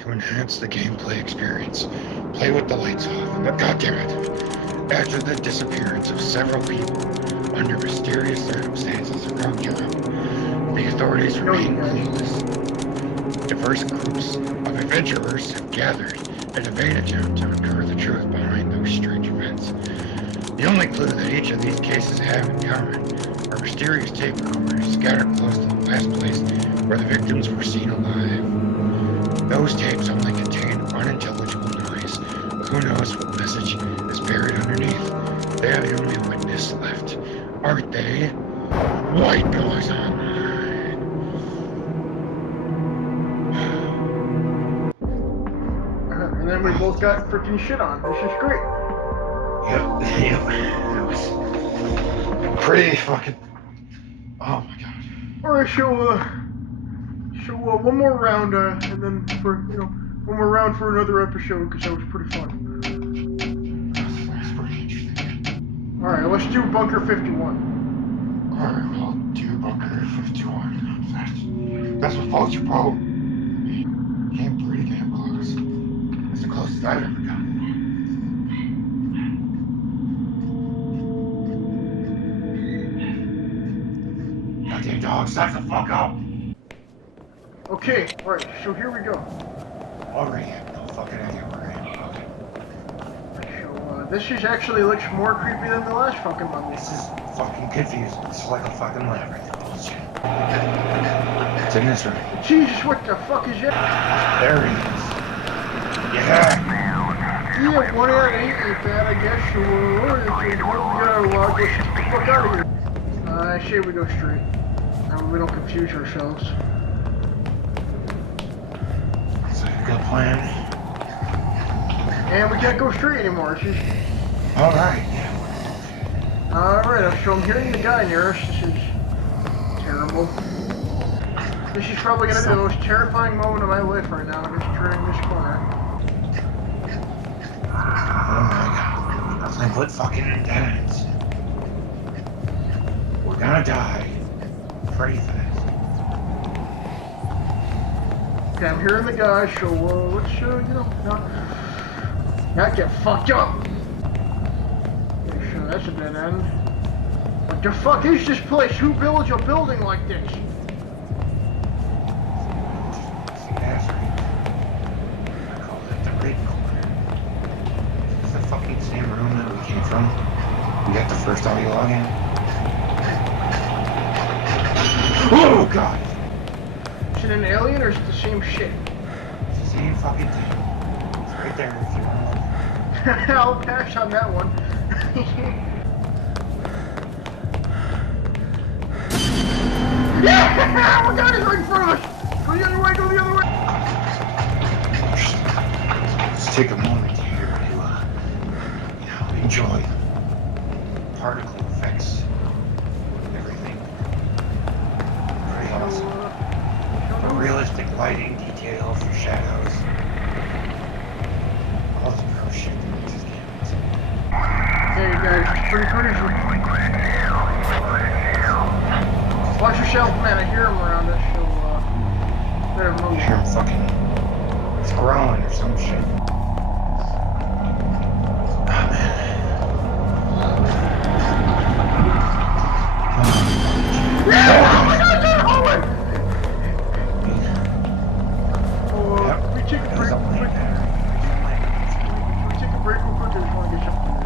to enhance the gameplay experience. Play with the lights off. But goddammit, after the disappearance of several people under mysterious circumstances around Europe, the authorities remain clueless. Diverse groups of adventurers have gathered in a vain attempt to uncover the truth behind those strange events. The only clue that each of these cases have in common are mysterious tape recorders scattered close to the last place where the victims were seen alive. Those tapes only contain unintelligible noise, but who knows what message is buried underneath. They are the only witness left, aren't they? White Boys Online. And then we both got freaking shit on. This is great. Yep. That was pretty fucking. Oh my god. Alright, so one more round, and then one more round for another episode, because that was pretty fun. That's pretty interesting. Alright, let's do Bunker 51. Alright, we'll do Bunker 51. That's what floats your boat. Came pretty damn close. That's the closest I've ever gotten. Goddamn dog, shut the fuck up! Okay, alright, so here we go. Already have no fucking idea where I am. Okay. So, this is actually looks more creepy than the last fucking one. This is fucking confusing. It's like a fucking labyrinth. Bullshit. It's in this room. Jesus, what the fuck is that? There he is. Yeah! Yeah, 1 out of 8 ain't bad, I guess. So, we gotta log. Let's get the fuck out of here. I say we go straight. We don't confuse ourselves. It's like a good plan. And we can't go straight anymore. It's just... Alright. Alright, so I'm hearing the guy near us. This is terrible. This is probably gonna be the most terrifying moment of my life right now, just turning this corner. Oh my god. Nothing but fucking intense. We're gonna die. Pretty fast. Okay, I'm hearing the guy, so let's, not get fucked up. Okay, so that's a dead end. What the fuck is this place? Who builds a building like this? I call it the Great Corner. It's the fucking same room that we came from. We got the first audio login. Oh god! Is it an alien or is it the same shit? It's the same fucking thing. It's right there if you want to look. I'll pass on that one. Yeah! Oh my god, he's right in front of us! Go the other way, go the other way! Let's take a moment here to, enjoy particle effects. Everything. Pretty awesome. The realistic lighting details for shadows. All the pro shit that makes this game awesome. Hey guys, it's pretty crazy. Watch yourself, man, I hear him around us, so, better move. I hear him fucking throwing or some shit. Oh man. Oh my god, they're hauling! Oh, we take a break real quick. We take a break real quick, I just want to get something.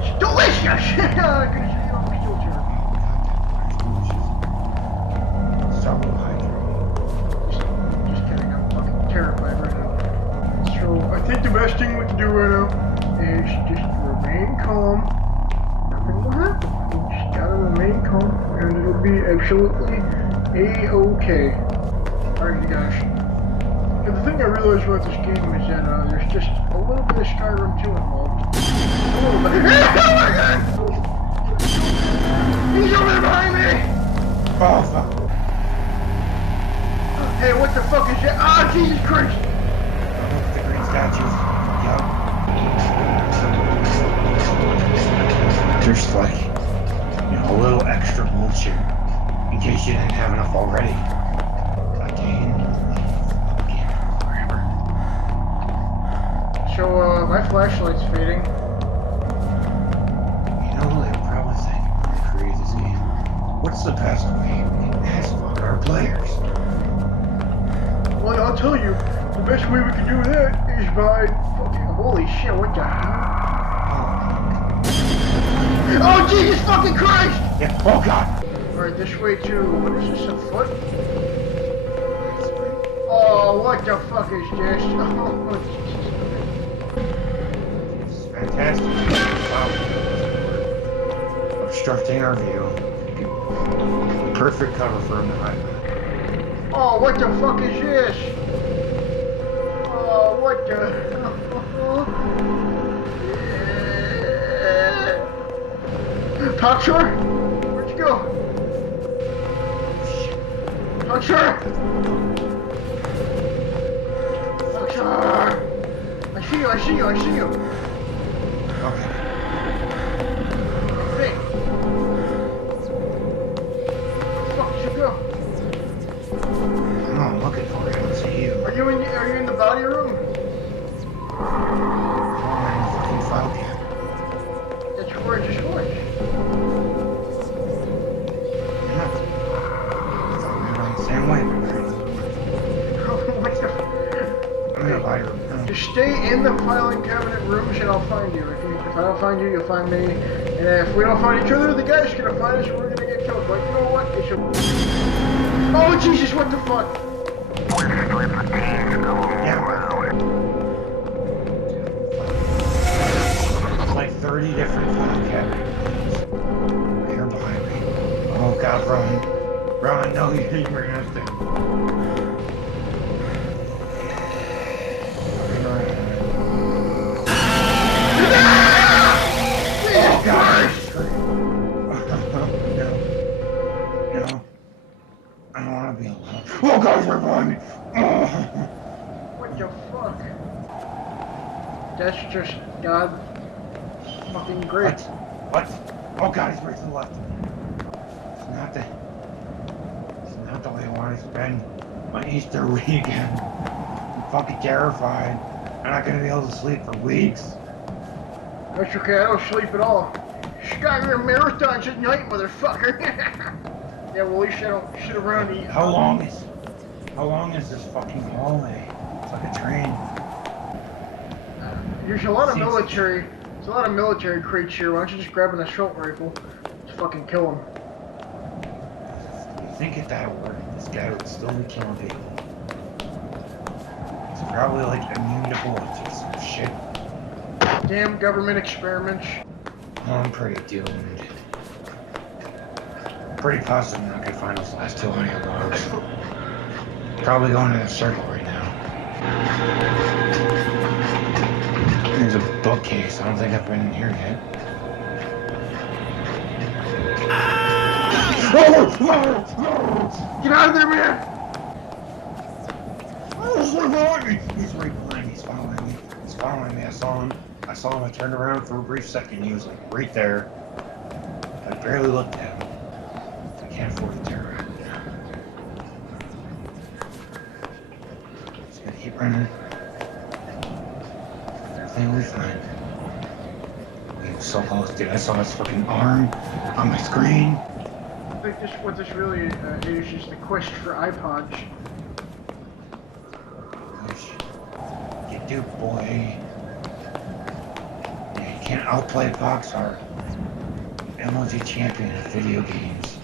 It's delicious! I can see you on the steel chair. Just kidding, I'm fucking terrified right now. So, I think the best thing we can do right now is just remain calm. Nothing will happen. You just gotta remain calm, and it'll be absolutely A-okay. Alright, you guys. And the thing I realized about this game is that there's just a little bit of Skyrim 2 involved. A little bit. Oh my god! He's over there behind me! Oh fuck. Hey, what the fuck is that? Ah, Jesus Christ! The green statues. Yup. There's like, a little extra bullshit in case you didn't have enough already. Again. my flashlight's fading. You know, they're probably thinking when they create this game, what's the best way we can ass fuck our players? Well, I'll tell you, the best way we can do that is by fucking. Holy shit! What the hell? Oh Jesus fucking Christ! Yeah. Oh God. All right, this way too. What is this? A foot? Oh, what the fuck is this? Oh, This is fantastic. Wow. Obstructing our view. Perfect cover for him to hide behind. oh, what the fuck is this? Oh, what the? Poxar? Where'd you go? Poxar! Poxar! I see you, I see you, I see you. Okay. Hey. Where the fuck did you go? No, I'm looking for you. I don't see you. Are you in the body room? Oh, I'm in the fucking file cabinet. That's where I just went. Yeah. Thought we were going the same way. What the? I'm in the body room. Just stay in the filing cabinet rooms and I'll find you. If I don't find you, you'll find me. And if we don't find each other, the guy's gonna find us and we're gonna get killed. But you know what? It's a... Oh Jesus, what the fuck? Yeah. It's like 30 different file cabinets. Right here behind me. Oh God, run. Run, no, you were gonna have to. Oh God! No. No. I don't want to be alone. Oh God, he's right behind me. Oh. What the fuck? That's just God fucking great. What? Oh God, he's right to the left. It's not the way I want to spend my Easter weekend. I'm fucking terrified. I'm not gonna be able to sleep for weeks. That's okay, I don't sleep at all. Got your marathons at night, motherfucker. Yeah, well, at least I don't sit around and eat. How long is this fucking hallway? It's like a train. There's a lot of military. There's a lot of military crates here. Why don't you just grab an assault rifle? Just fucking kill him. You think if that worked, this guy would still be killing people. He's probably like immune to bullets or some shit. Damn government experiments. I'm pretty doomed. Pretty positive I'm not gonna find those last two audio logs. Probably going in a circle right now. There's a bookcase. I don't think I've been in here yet. Get out of there, man! He's right behind me. He's right behind me. He's following me. He's following me. I saw him. I turned around for a brief second. He was like right there. I barely looked at him. I can't afford to tear around. Just gonna keep running. Everything will be fine. We were so close, dude. I saw his fucking arm on my screen. I think what this really is just the quest for iPods. You do, boy. Yeah, you can't outplay Poxar. MLG champion of video games.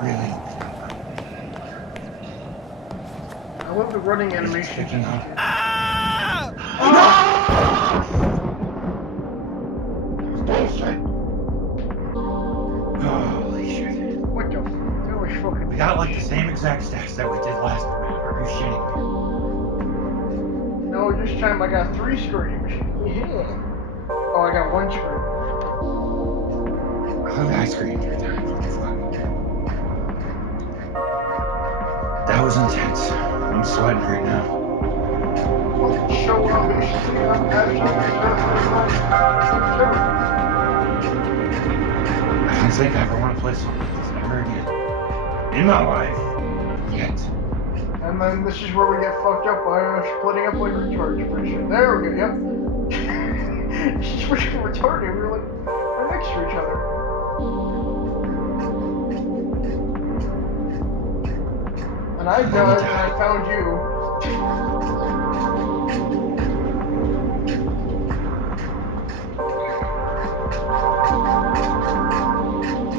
Really. I love the running animation. Picking up. Bullshit. Holy shit. What the fuck? That was fucking... We got like the same exact stats that we did last time. Are you shitting me? No, this time I got 3 screams. Yeah. Oh, I got 1 scream. How did I scream every time? That was intense. I'm sweating right now. Fucking show up, basically. I don't think I ever want to play something like this ever again. In my life. Yet. I And then this is where we get fucked up by splitting up like retards. Pretty sure. There we go. Yep. This is freaking retarded. We were like right next to each other. And I died, and I found you.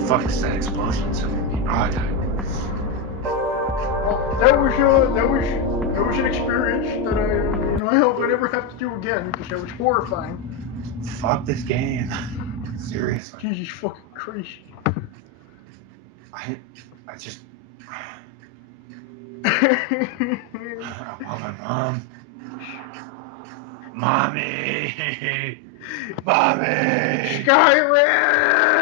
Fuck is that explosion? So I died. Well, that was an experience that I hope I never have to do again because that was horrifying. Fuck this game. Seriously. Jesus fucking Christ. I just. I want my mom. Mommy! Mommy! Skyrim!